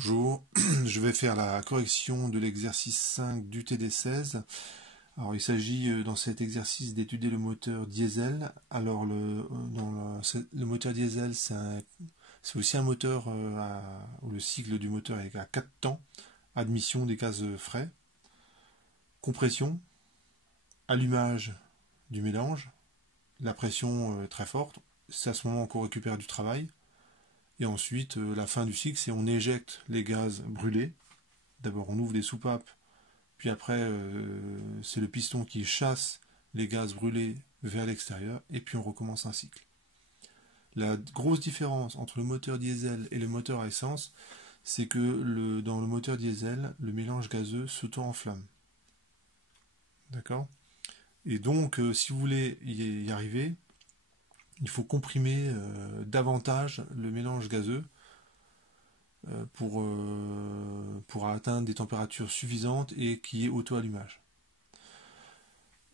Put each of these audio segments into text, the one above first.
Bonjour, je vais faire la correction de l'exercice 5 du TD16. Alors il s'agit dans cet exercice d'étudier le moteur diesel. Alors le moteur diesel c'est aussi un moteur où le cycle du moteur est à 4 temps. Admission des gaz frais, compression, allumage du mélange, la pression très forte, c'est à ce moment qu'on récupère du travail. Et ensuite, la fin du cycle, c'est on éjecte les gaz brûlés. D'abord, on ouvre les soupapes, puis après, c'est le piston qui chasse les gaz brûlés vers l'extérieur, et puis on recommence un cycle. La grosse différence entre le moteur diesel et le moteur à essence, c'est que dans le moteur diesel, le mélange gazeux s'auto-enflamme. D'accord ? Et donc, si vous voulez y arriver, il faut comprimer davantage le mélange gazeux pour atteindre des températures suffisantes et qui est auto-allumage.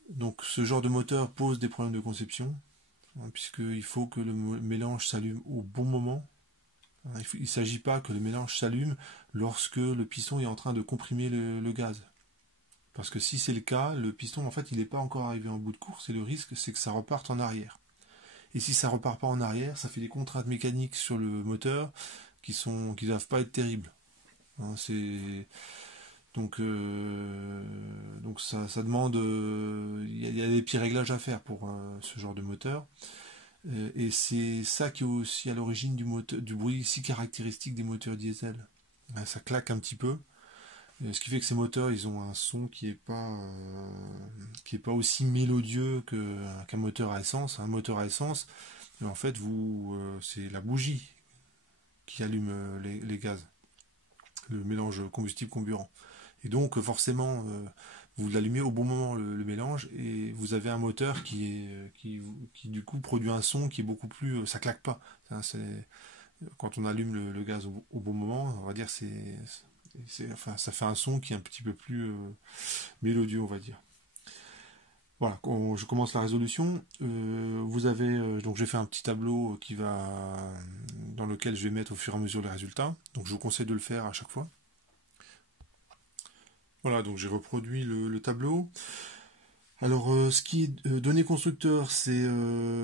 Donc ce genre de moteur pose des problèmes de conception, puisqu'il faut que le mélange s'allume au bon moment. Il ne s'agit pas que le mélange s'allume lorsque le piston est en train de comprimer le gaz. Parce que si c'est le cas, le piston en fait il n'est pas encore arrivé en bout de course et le risque c'est que ça reparte en arrière. Et si ça repart pas en arrière, ça fait des contraintes mécaniques sur le moteur qui doivent pas être terribles. Donc ça demande, il y a des petits réglages à faire pour ce genre de moteur. Et c'est ça qui est aussi à l'origine du bruit si caractéristique des moteurs diesel. Ça claque un petit peu. Ce qui fait que ces moteurs, ils ont un son qui est pas aussi mélodieux qu'un moteur à essence. Un moteur à essence, en fait, c'est la bougie qui allume les gaz, le mélange combustible-comburant. Et donc, forcément, vous l'allumez au bon moment le mélange et vous avez un moteur qui du coup produit un son qui est beaucoup plus, ça claque pas. Quand on allume le gaz au bon moment, on va dire enfin, ça fait un son qui est un petit peu plus mélodieux, on va dire. Voilà, je commence la résolution. Vous avez donc j'ai fait un petit tableau dans lequel je vais mettre au fur et à mesure les résultats. Donc je vous conseille de le faire à chaque fois. Voilà, donc j'ai reproduit le tableau. Alors, ce qui est donné constructeur, c'est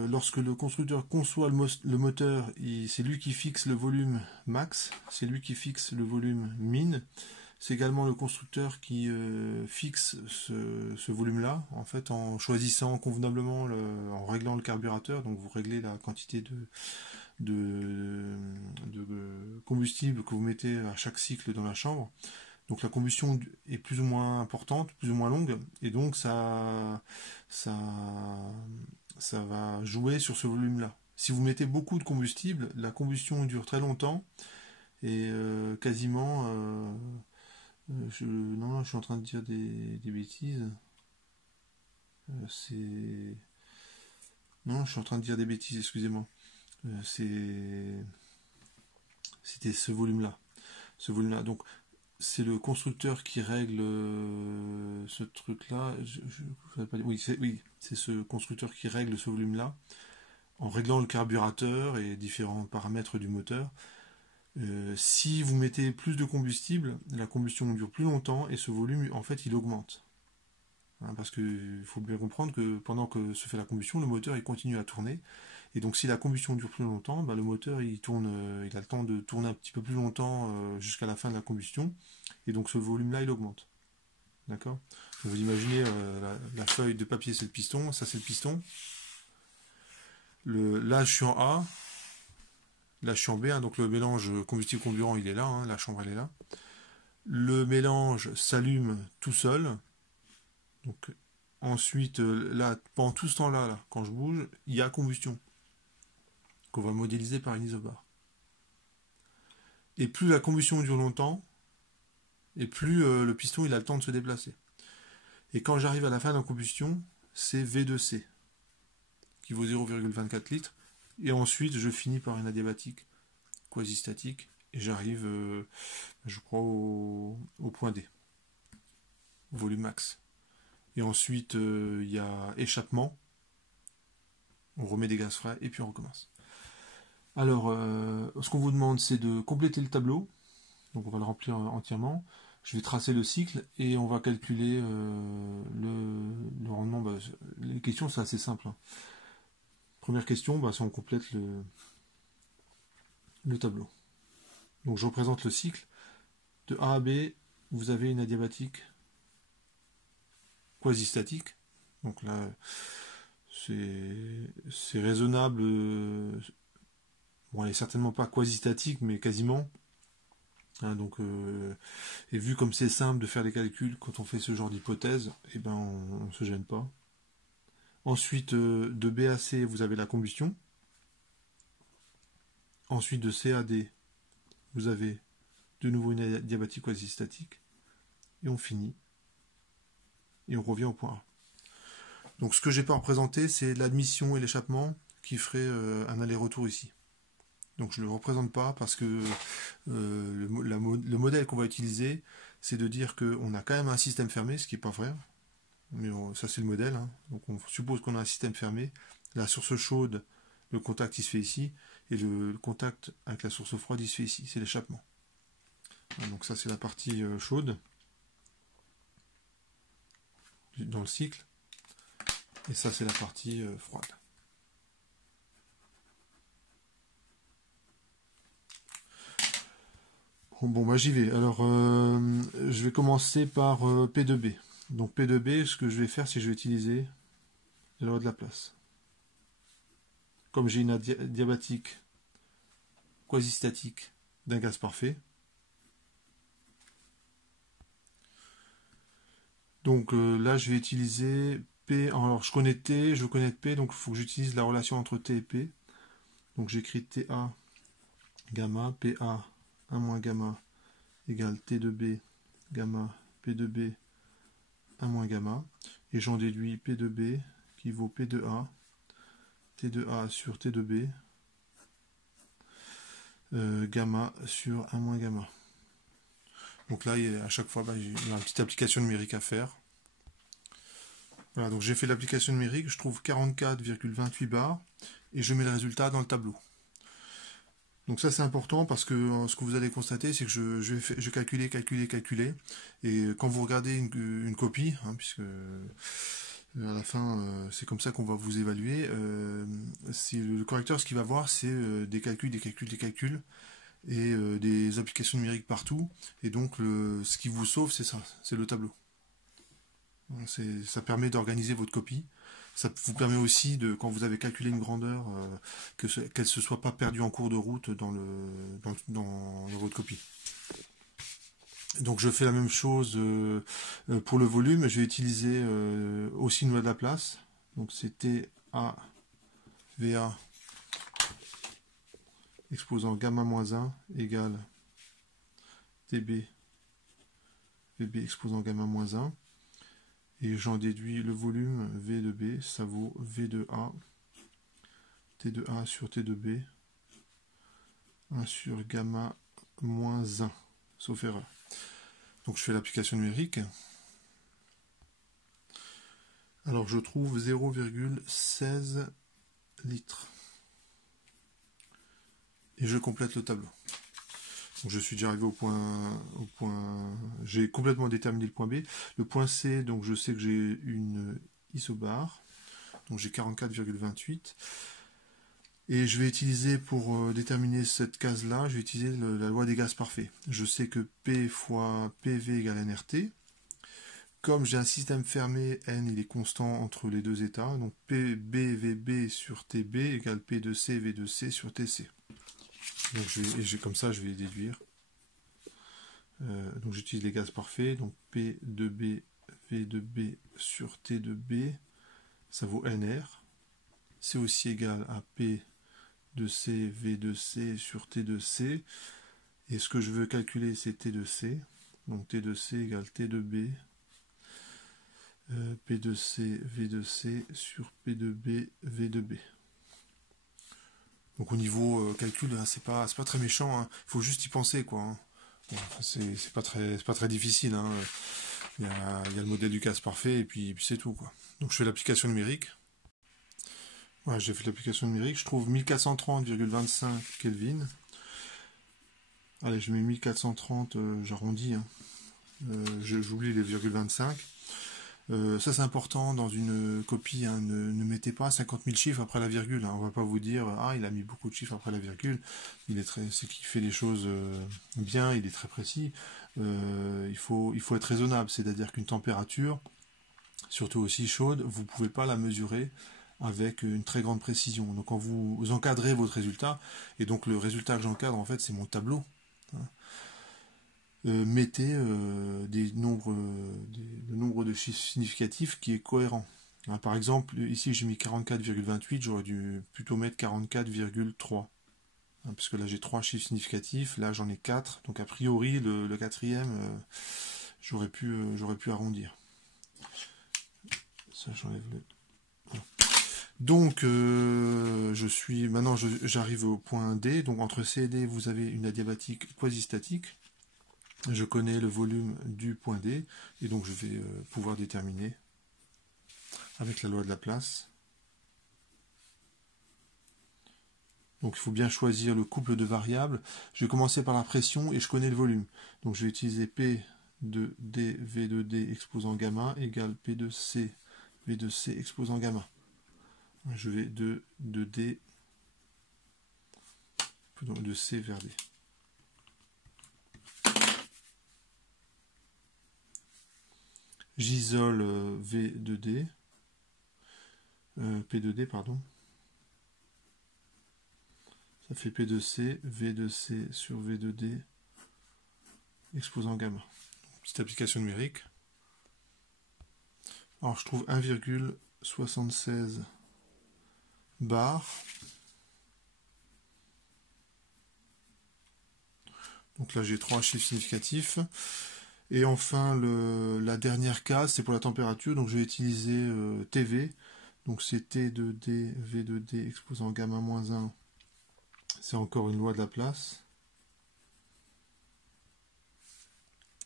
lorsque le constructeur conçoit le moteur, c'est lui qui fixe le volume max, c'est lui qui fixe le volume min. C'est également le constructeur qui fixe ce volume-là, en fait, en choisissant convenablement, en réglant le carburateur. Donc, vous réglez la quantité de combustible que vous mettez à chaque cycle dans la chambre. Donc la combustion est plus ou moins importante, plus ou moins longue, et donc ça va jouer sur ce volume-là. Si vous mettez beaucoup de combustible, la combustion dure très longtemps, et quasiment... non, je suis en train de dire des bêtises. Non, je suis en train de dire des bêtises, excusez-moi. C'était ce volume-là. Ce volume-là. Donc, c'est le constructeur qui règle ce truc-là. Oui, c'est ce constructeur qui règle ce volume-là en réglant le carburateur et différents paramètres du moteur. Si vous mettez plus de combustible, la combustion dure plus longtemps et ce volume, en fait, il augmente. Parce qu'il faut bien comprendre que pendant que se fait la combustion, le moteur il continue à tourner. Et donc si la combustion dure plus longtemps, le moteur il a le temps de tourner un petit peu plus longtemps jusqu'à la fin de la combustion. Et donc ce volume-là il augmente. D'accord ? Vous imaginez la feuille de papier c'est le piston, ça c'est le piston. Là je suis en A, là je suis en B, donc le mélange combustible-comburant il est là, la chambre elle est là. Le mélange s'allume tout seul. Donc ensuite, là, pendant tout ce temps-là, quand je bouge, il y a combustion qu'on va modéliser par une isobar. Et plus la combustion dure longtemps, et plus le piston il a le temps de se déplacer. Et quand j'arrive à la fin de la combustion, c'est V2C, qui vaut 0,24 litres. Et ensuite, je finis par une adiabatique quasi-statique, et j'arrive, je crois, au point D, volume max. Et ensuite, il y a échappement. On remet des gaz frais et puis on recommence. Alors, ce qu'on vous demande, c'est de compléter le tableau. Donc on va le remplir entièrement. Je vais tracer le cycle et on va calculer le rendement. Bah, les questions, c'est assez simple, hein. Première question, bah, si on complète le tableau. Donc je représente le cycle. De A à B, vous avez une adiabatique quasi-statique. Donc là, c'est raisonnable. Bon, elle est certainement pas quasi-statique, mais quasiment. Hein, donc, et vu comme c'est simple de faire les calculs quand on fait ce genre d'hypothèse, eh ben on ne se gêne pas. Ensuite, de B à C, vous avez la combustion. Ensuite, de C à D, vous avez de nouveau une adiabatique quasi-statique. Et on finit. Et on revient au point A. Donc ce que j'ai pas représenté, c'est l'admission et l'échappement qui ferait un aller-retour ici. Donc je ne le représente pas parce que le modèle qu'on va utiliser, c'est de dire qu'on a quand même un système fermé, ce qui n'est pas vrai. Mais ça c'est le modèle, hein. Donc on suppose qu'on a un système fermé. La source chaude, le contact il se fait ici, et le contact avec la source froide il se fait ici, c'est l'échappement. Donc ça c'est la partie chaude dans le cycle, et ça c'est la partie froide. Bon, bah j'y vais. Alors, je vais commencer par P2B. Donc P2B, ce que je vais faire, c'est que je vais utiliser la loi de Laplace. Comme j'ai une adiabatique quasi-statique d'un gaz parfait, donc là, je vais utiliser P. Alors, je connais T, je connais P, donc il faut que j'utilise la relation entre T et P. Donc j'écris TA gamma, PA 1 moins gamma égale T2B gamma P2B 1 moins gamma. Et j'en déduis P2B qui vaut P2A, T2A sur T2B, gamma sur 1 moins gamma. Donc là, à chaque fois, il y a une petite application numérique à faire. Voilà, donc j'ai fait l'application numérique, je trouve 44,28 bars, et je mets le résultat dans le tableau. Donc ça c'est important parce que ce que vous allez constater, c'est que je vais calculer, et quand vous regardez une copie, hein, puisque à la fin c'est comme ça qu'on va vous évaluer, le correcteur ce qu'il va voir c'est des calculs, et des applications numériques partout, et donc ce qui vous sauve c'est ça, c'est le tableau. Ça permet d'organiser votre copie. Ça vous permet aussi, quand vous avez calculé une grandeur, qu'elle ne se soit pas perdue en cours de route dans votre copie. Donc je fais la même chose pour le volume. Je vais utiliser aussi une loi de Laplace. Donc c'était A, VA exposant gamma moins 1 égale TB, VB exposant gamma moins 1. Et j'en déduis le volume V de B, ça vaut V de A, T de A sur T de B, 1 sur gamma moins 1, sauf erreur. Donc je fais l'application numérique. Alors je trouve 0,16 litres. Et je complète le tableau. Donc je suis déjà arrivé au point. J'ai complètement déterminé le point B. Le point C, donc je sais que j'ai une isobare. Donc j'ai 44,28. Et je vais utiliser, pour déterminer cette case-là, je vais utiliser la loi des gaz parfaits. Je sais que P fois PV égale nRT. Comme j'ai un système fermé, N il est constant entre les deux états. Donc PBVB sur TB égale P de C V de C sur TC. Donc comme ça, je vais déduire. Donc j'utilise les gaz parfaits. Donc P de B, V de B sur T de B, ça vaut NR. C'est aussi égal à P de C, V de C sur T de C. Et ce que je veux calculer, c'est T de C. Donc T de C égale T de B, P de C, V de C sur P de B, V de B. Donc au niveau calcul, hein, c'est pas très méchant, hein. Il faut juste y penser, quoi, hein. Bon, c'est pas très difficile, hein. Il y a le modèle du gaz parfait et puis c'est tout, quoi. Donc je fais l'application numérique. Voilà, j'ai fait l'application numérique, je trouve 1430,25 Kelvin. Allez, je mets 1430, j'arrondis, hein. J'oublie les virgule 25. Ça c'est important dans une copie, hein, ne mettez pas 50 000 chiffres après la virgule, hein. On va pas vous dire ah il a mis beaucoup de chiffres après la virgule. C'est qu'il fait les choses bien, il est très précis. Il faut être raisonnable, c'est-à-dire qu'une température, surtout aussi chaude, vous pouvez pas la mesurer avec une très grande précision. Donc quand vous encadrez votre résultat, et donc le résultat que j'encadre en fait c'est mon tableau, hein. Mettez le nombre de chiffres significatifs qui est cohérent. Hein, par exemple, ici j'ai mis 44,28, j'aurais dû plutôt mettre 44,3. Hein, parce que là j'ai 3 chiffres significatifs, là j'en ai 4, donc a priori le quatrième, j'aurais pu arrondir. Ça j'enlève le... Voilà. Donc maintenant j'arrive au point D, donc entre C et D vous avez une adiabatique quasi-statique. Je connais le volume du point D, et donc je vais pouvoir déterminer avec la loi de Laplace. Donc il faut bien choisir le couple de variables. Je vais commencer par la pression et je connais le volume. Donc je vais utiliser P de D, V de D exposant gamma égale P de C, V de C exposant gamma. Je vais de D, de C vers D. J'isole V de D, P de D, pardon. Ça fait P de C, V de C sur V de D, exposant gamma. Petite application numérique. Alors je trouve 1,76 bar. Donc là j'ai 3 chiffres significatifs. Et enfin la dernière case c'est pour la température. Donc je vais utiliser TV. Donc c'est T de D, V de D exposant gamma moins 1. C'est encore une loi de Laplace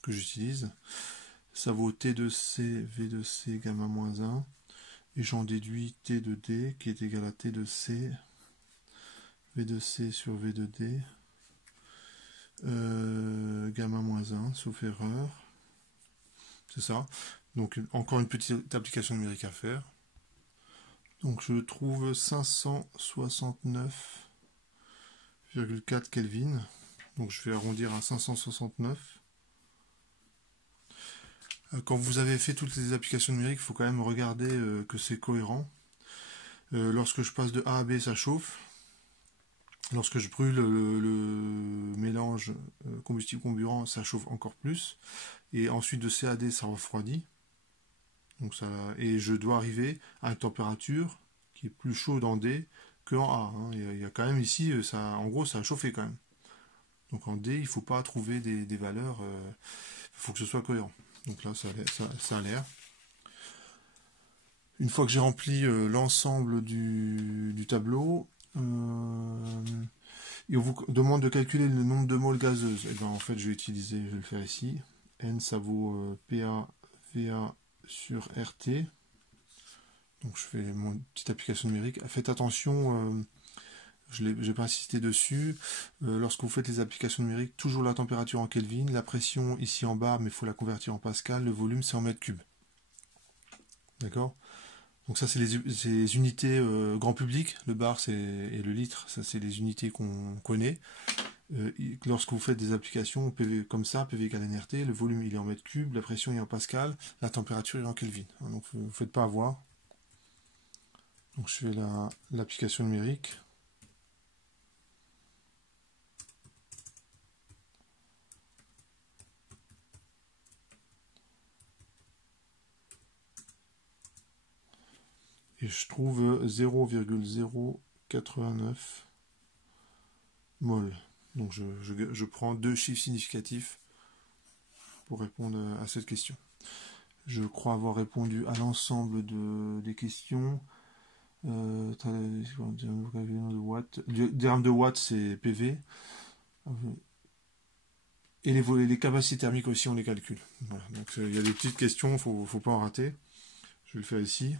que j'utilise. Ça vaut T de C, V de C, gamma moins 1. Et j'en déduis T de D qui est égal à T de C, V de C sur V de D, gamma moins 1, sauf erreur. C'est ça. Donc encore une petite application numérique à faire. Donc je trouve 569,4 Kelvin. Donc je vais arrondir à 569. Quand vous avez fait toutes les applications numériques, il faut quand même regarder que c'est cohérent. Lorsque je passe de A à B, ça chauffe. Lorsque je brûle le mélange combustible-comburant, ça chauffe encore plus. Et ensuite de C à D, ça refroidit. Donc et je dois arriver à une température qui est plus chaude en D qu'en A. Hein. Il y a quand même ici, en gros, ça a chauffé quand même. Donc en D, il ne faut pas trouver des valeurs, il faut que ce soit cohérent. Donc là, ça a l'air. Une fois que j'ai rempli l'ensemble du tableau, et on vous demande de calculer le nombre de moles gazeuses. Et bien en fait, je vais le faire ici. N, ça vaut PA, VA sur RT. Donc je fais mon petite application numérique. Faites attention, je n'ai pas insisté dessus. Lorsque vous faites les applications numériques, toujours la température en Kelvin, la pression ici en bas, mais il faut la convertir en Pascal, le volume c'est en mètres cubes. D'accord? Donc ça c'est les unités grand public, le bar et le litre, ça c'est les unités qu'on connaît. Lorsque vous faites des applications PV comme ça, PV égale NRT, le volume il est en mètres cubes, la pression est en Pascal, la température est en Kelvin. Donc vous ne faites pas avoir. Donc je fais l'application numérique. Et je trouve 0,089 mol. Donc je prends 2 chiffres significatifs pour répondre à cette question. Je crois avoir répondu à l'ensemble des questions. Diagramme de watts, c'est PV. Et les capacités thermiques aussi, on les calcule. Voilà. Donc il y a des petites questions, il ne faut pas en rater. Je vais le faire ici.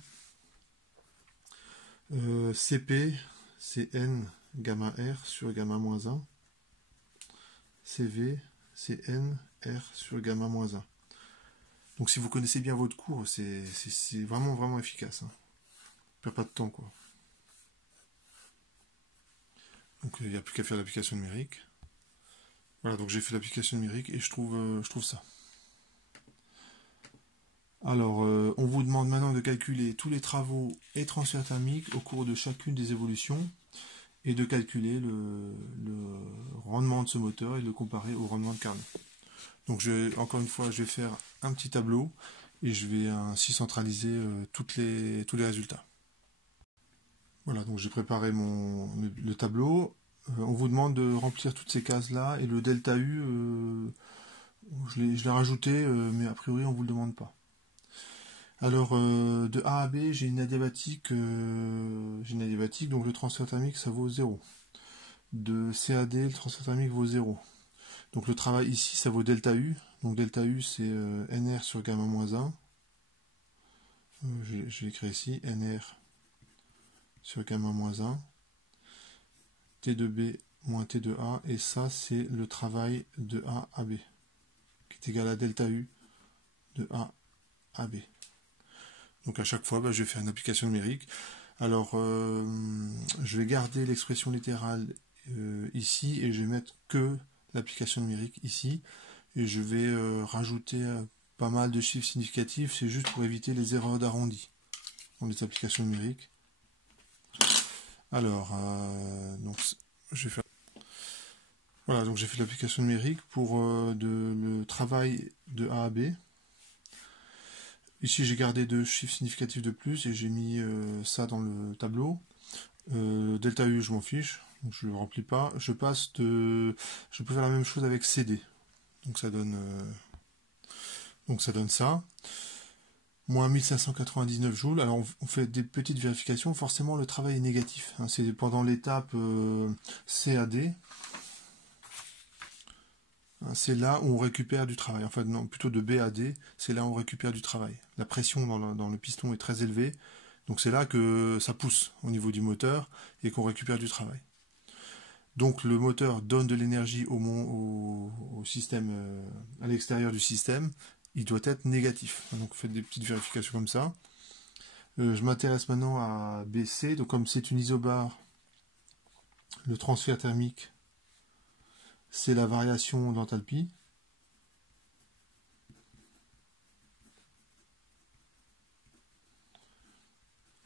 CP, c'est N gamma R sur gamma moins 1. CV, c'est N, R sur gamma moins 1. Donc si vous connaissez bien votre cours, c'est vraiment vraiment efficace. Hein. On perd pas de temps quoi. Donc il n'y a plus qu'à faire l'application numérique. Voilà, donc j'ai fait l'application numérique et je trouve ça. Alors, on vous demande maintenant de calculer tous les travaux et transferts thermiques au cours de chacune des évolutions et de calculer le rendement de ce moteur et de le comparer au rendement de carnet. Donc encore une fois, je vais faire un petit tableau et je vais ainsi centraliser tous les résultats. Voilà, donc j'ai préparé le tableau. On vous demande de remplir toutes ces cases-là et le delta U, je l'ai rajouté, mais a priori on ne vous le demande pas. Alors, de A à B, j'ai une adiabatique, donc le transfert thermique, ça vaut 0. De C à D, le transfert thermique vaut 0. Donc le travail ici, ça vaut delta U. Donc delta U, c'est NR sur gamma moins 1. Je l'écris ici, NR sur gamma moins 1. T de B moins T de A. Et ça, c'est le travail de A à B, qui est égal à delta U de A à B. Donc à chaque fois, je vais faire une application numérique. Alors, je vais garder l'expression littérale ici et je vais mettre que l'application numérique ici. Et je vais rajouter pas mal de chiffres significatifs. C'est juste pour éviter les erreurs d'arrondi dans les applications numériques. Alors, donc, je vais faire... Voilà, donc j'ai fait l'application numérique pour le travail de A à B. Ici, j'ai gardé 2 chiffres significatifs de plus et j'ai mis ça dans le tableau. Delta U, je m'en fiche, donc je ne le remplis pas. Je peux faire la même chose avec CD. Donc ça donne ça. Moins 1599 joules. Alors on fait des petites vérifications. Forcément, le travail est négatif. Hein, c'est pendant l'étape CAD. C'est là où on récupère du travail. Enfin, non, plutôt de B à D, c'est là où on récupère du travail. La pression dans le piston est très élevée, donc c'est là que ça pousse au niveau du moteur et qu'on récupère du travail. Donc le moteur donne de l'énergie au système, à l'extérieur du système, il doit être négatif. Donc faites des petites vérifications comme ça. Je m'intéresse maintenant à BC, donc comme c'est une isobare, le transfert thermique, c'est la variation d'enthalpie.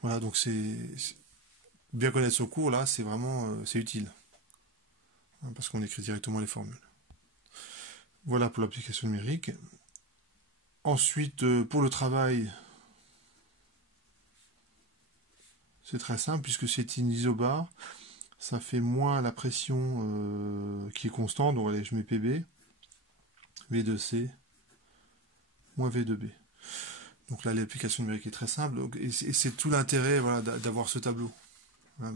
Voilà, donc bien connaître ce cours là, c'est vraiment c'est utile. Hein, parce qu'on écrit directement les formules. Voilà pour l'application numérique. Ensuite, pour le travail, c'est très simple puisque c'est une isobare. Ça fait moins la pression qui est constante. Donc allez, je mets PB. V de C moins V de B. Donc là, l'application numérique est très simple. Et c'est tout l'intérêt voilà, d'avoir ce tableau. Hein.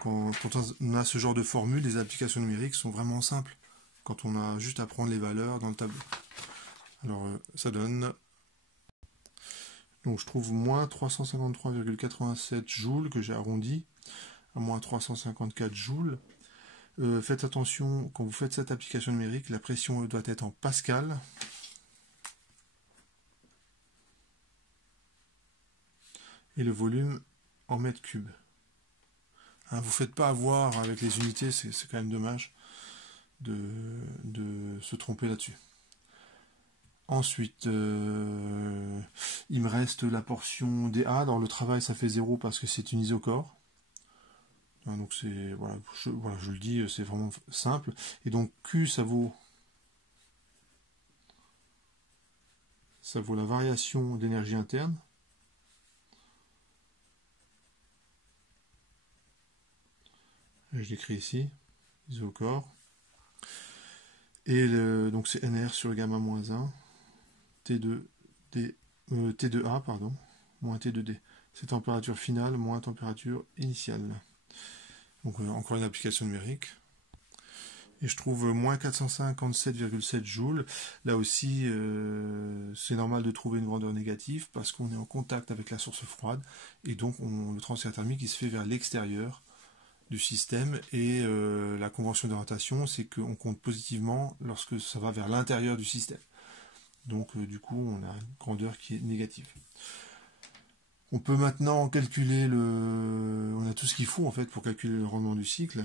Quand on a ce genre de formule, les applications numériques sont vraiment simples. Quand on a juste à prendre les valeurs dans le tableau. Alors, ça donne... Donc, je trouve moins 353,87 joules, que j'ai arrondi à moins 354 joules. Faites attention, quand vous faites cette application numérique, la pression doit être en pascal. Et le volume en mètres cubes. Hein, vous ne faites pas avoir avec les unités, c'est quand même dommage de se tromper là-dessus. Ensuite, il me reste la portion DA. Dans le travail, ça fait 0 parce que c'est une isocore. Hein, donc c'est voilà, je le dis, c'est vraiment simple. Et donc Q, ça vaut la variation d'énergie interne. Je l'écris ici, isocore. Et donc c'est NR sur gamma moins 1, T2A, pardon, moins T2D. C'est température finale moins température initiale. Donc encore une application numérique. Et je trouve moins 457,7 joules. Là aussi, c'est normal de trouver une vendeur négative parce qu'on est en contact avec la source froide. Et donc le transfert thermique il se fait vers l'extérieur du système, et la convention d'orientation, c'est qu'on compte positivement lorsque ça va vers l'intérieur du système. Donc du coup, on a une grandeur qui est négative. On peut maintenant calculer on a tout ce qu'il faut en fait pour calculer le rendement du cycle.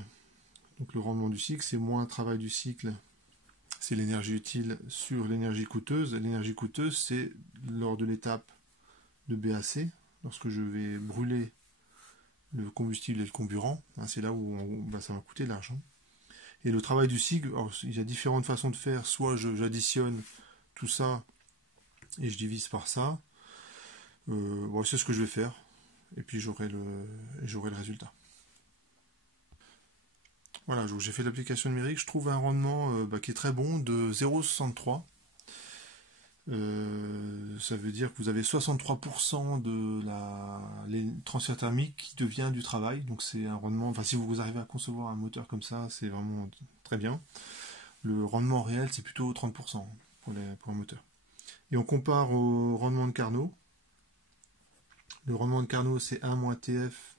Donc le rendement du cycle, c'est moins travail du cycle, c'est l'énergie utile sur l'énergie coûteuse. L'énergie coûteuse, c'est lors de l'étape de BAC, lorsque je vais brûler le combustible et le comburant, c'est là où ça va coûter de l'argent. Et le travail du cycle, alors, il y a différentes façons de faire, soit j'additionne tout ça et je divise par ça, c'est ce que je vais faire, et puis j'aurai le résultat. Voilà, j'ai fait l'application numérique, je trouve un rendement qui est très bon, de 0,63. Ça veut dire que vous avez 63% de les transferts thermiques qui devient du travail, donc c'est un rendement, enfin si vous arrivez à concevoir un moteur comme ça, c'est vraiment très bien. Le rendement réel, c'est plutôt 30% pour un moteur. Et on compare au rendement de Carnot. Le rendement de Carnot, c'est 1 moins TF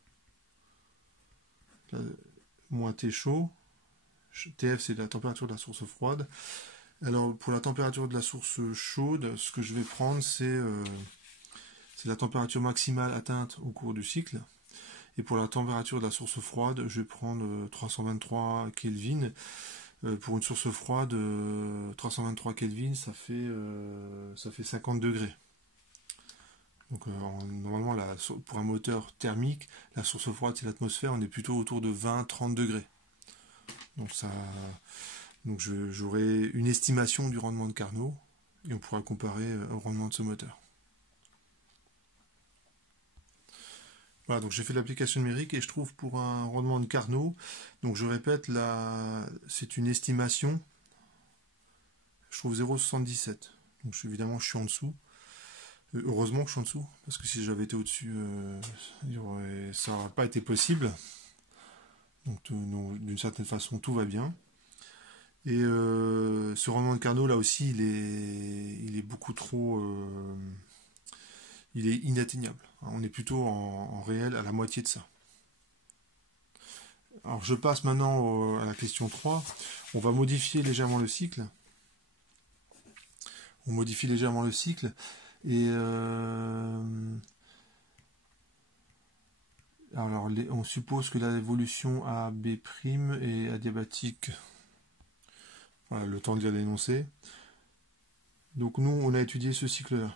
moins T chaud. TF, c'est la température de la source froide. Alors, pour la température de la source chaude, ce que je vais prendre, c'est la température maximale atteinte au cours du cycle. Et pour la température de la source froide, je vais prendre 323 Kelvin. Pour une source froide, 323 Kelvin, ça fait 50 degrés. Donc normalement, pour un moteur thermique, la source froide, c'est l'atmosphère, on est plutôt autour de 20-30 degrés. Donc j'aurai une estimation du rendement de Carnot, et on pourra comparer au rendement de ce moteur. Voilà, donc j'ai fait l'application numérique et je trouve pour un rendement de Carnot, donc je répète, c'est une estimation, je trouve 0,77. Donc évidemment je suis en dessous. Heureusement que je suis en dessous, parce que si j'avais été au-dessus, ça n'aurait pas été possible. Donc d'une certaine façon, tout va bien. Et ce rendement de Carnot, là aussi, il est beaucoup trop... il est inatteignable. On est plutôt en réel à la moitié de ça. Alors je passe maintenant à la question 3. On va modifier légèrement le cycle. On modifie légèrement le cycle. Et alors on suppose que l'évolution à B' est adiabatique. Voilà, le temps de lire l'énoncé. Donc nous, on a étudié ce cycle-là.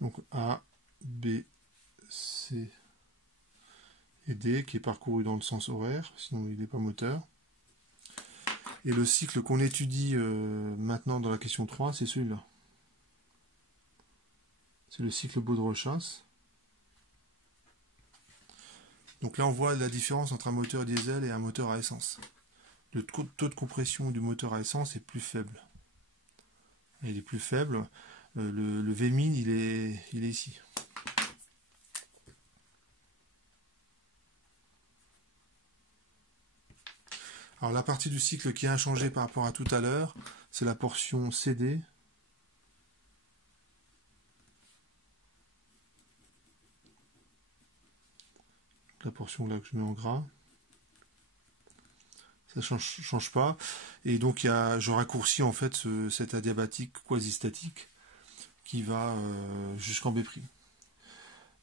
Donc A, B, C et D, qui est parcouru dans le sens horaire, sinon il n'est pas moteur. Et le cycle qu'on étudie maintenant dans la question 3, c'est celui-là. C'est le cycle Baudrechas. Donc là, on voit la différence entre un moteur diesel et un moteur à essence. Le taux de compression du moteur à essence est plus faible. Et il est plus faible. Le Vmin, il est ici. Alors la partie du cycle qui a inchangé par rapport à tout à l'heure, c'est la portion CD. La portion là que je mets en gras. Ça change pas. Et donc je raccourcis en fait cet adiabatique quasi-statique qui va jusqu'en B'.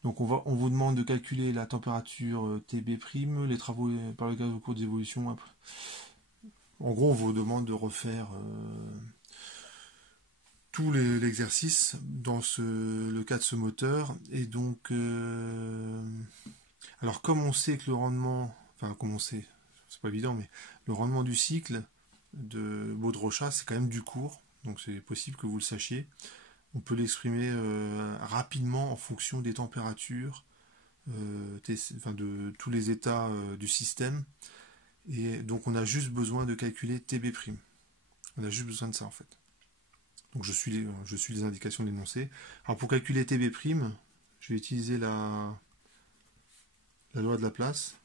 Donc on vous demande de calculer la température TB', les travaux par le gaz au cours des évolutions. En gros, on vous demande de refaire tout l'exercice dans le cas de ce moteur. Et donc, alors comme on sait que le rendement, enfin comme on sait, c'est pas évident, mais le rendement du cycle de Baudrechas, c'est quand même du court, donc c'est possible que vous le sachiez. On peut l'exprimer rapidement en fonction des températures, de tous les états du système. Et donc on a juste besoin de calculer TB'. On a juste besoin de ça en fait. Donc je suis les indications de l'énoncé. Alors pour calculer TB', je vais utiliser la loi de Laplace.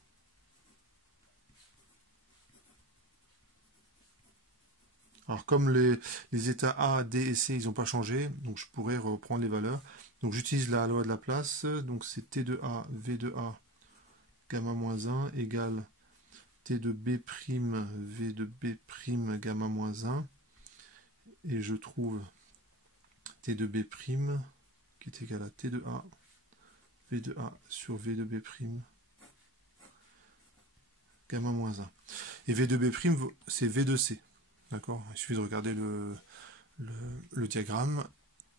Alors comme les états A, D et C, ils n'ont pas changé, donc je pourrais reprendre les valeurs. Donc j'utilise la loi de la place, donc c'est T de A, V de A, gamma moins 1 égale T de B', V de B', gamma moins 1. Et je trouve T de B' qui est égal à T de A, V de A sur V de B', gamma moins 1. Et V de B', c'est V de C. D'accord? Il suffit de regarder le diagramme.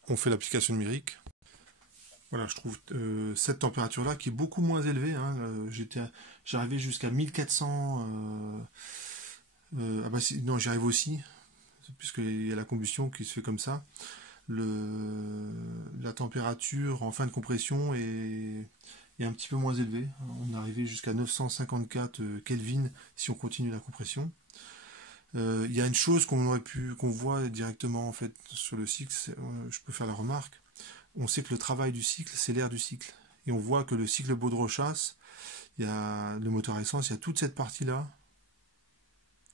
On fait l'application numérique. Voilà, je trouve cette température-là qui est beaucoup moins élevée. Hein, j'arrivais jusqu'à 1400. Ah bah non, j'y arrive aussi, puisqu'il y a la combustion qui se fait comme ça. La température en fin de compression est un petit peu moins élevée. On est arrivé jusqu'à 954 Kelvin si on continue la compression. Il y a une chose qu'on voit directement en fait sur le cycle, je peux faire la remarque. On sait que le travail du cycle, c'est l'air du cycle. Et on voit que le cycle Baudrechas, il y a le moteur à essence, il y a toute cette partie-là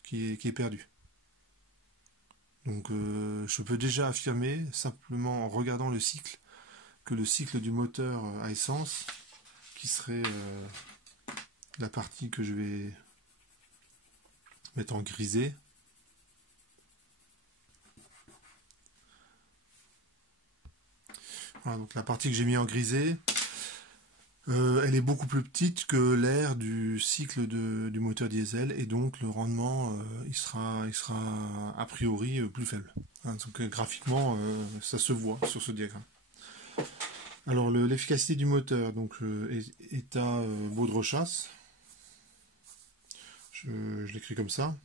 qui est perdue. Donc je peux déjà affirmer, simplement en regardant le cycle, que le cycle du moteur à essence, qui serait la partie que je vais mettre en grisé, voilà, donc la partie que j'ai mis en grisé, elle est beaucoup plus petite que l'air du cycle du moteur diesel et donc le rendement il sera a priori plus faible. Hein, donc graphiquement ça se voit sur ce diagramme. Alors l'efficacité du moteur donc est à Baudrechas. Je l'écris comme ça.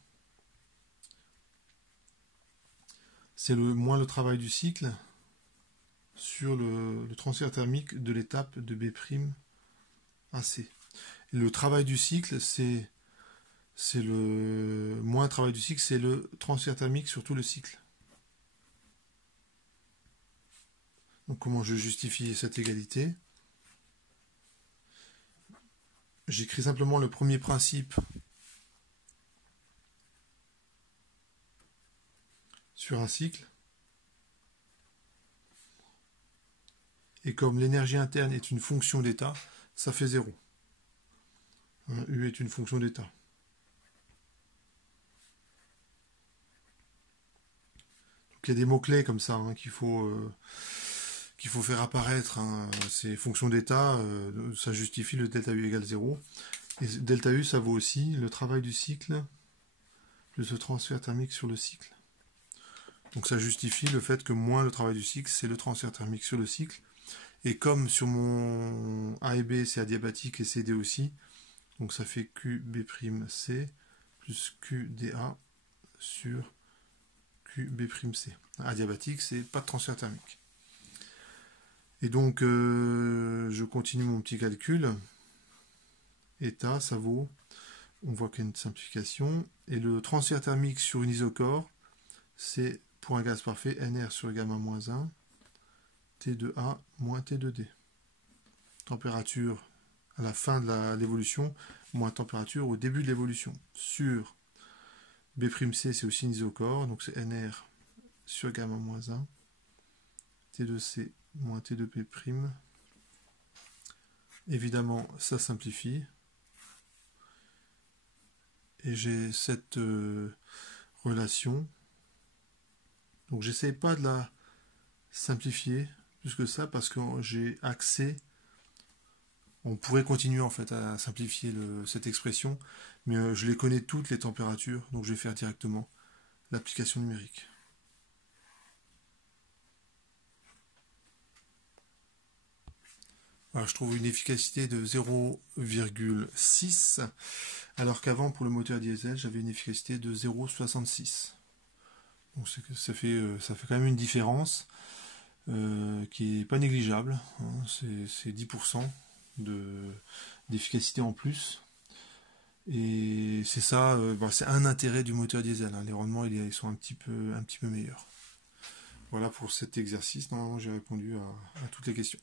C'est moins le travail du cycle sur le transfert thermique de l'étape de B' à C. Et le travail du cycle, c'est le moins travail du cycle, c'est le transfert thermique sur tout le cycle. Donc comment je justifie cette égalité? J'écris simplement le premier principe sur un cycle. Et comme l'énergie interne est une fonction d'état, ça fait 0. U est une fonction d'état. Donc il y a des mots-clés comme ça hein, qu'il faut faire apparaître. Hein. Ces fonctions d'état, ça justifie le delta U égale 0. Et delta U, ça vaut aussi le travail du cycle plus le transfert thermique sur le cycle. Donc ça justifie le fait que moins le travail du cycle, c'est le transfert thermique sur le cycle. Et comme sur mon A et B, c'est adiabatique et CD aussi, donc ça fait QB'C plus QDA sur QB'C. Adiabatique, c'est pas de transfert thermique. Et donc, je continue mon petit calcul. État, ça vaut, on voit qu'il y a une simplification. Et le transfert thermique sur une isocore, c'est pour un gaz parfait, NR sur gamma moins 1, T2A moins T2D. Température à la fin de l'évolution, moins température au début de l'évolution. Sur B'C, c'est aussi une isocore, donc c'est NR sur gamma moins 1, T2C moins T2P'. Évidemment, ça simplifie. Et j'ai cette relation. Donc j'essaie pas de la simplifier plus que ça parce que j'ai accès. On pourrait continuer en fait à simplifier cette expression, mais je les connais toutes les températures, donc je vais faire directement l'application numérique. Alors, je trouve une efficacité de 0,6, alors qu'avant pour le moteur diesel, j'avais une efficacité de 0,66. Donc ça fait quand même une différence qui n'est pas négligeable. Hein, c'est 10% d'efficacité en plus. Et c'est ça, c'est un intérêt du moteur diesel. Hein. Les rendements ils sont un petit peu meilleurs. Voilà pour cet exercice. Normalement, j'ai répondu à toutes les questions.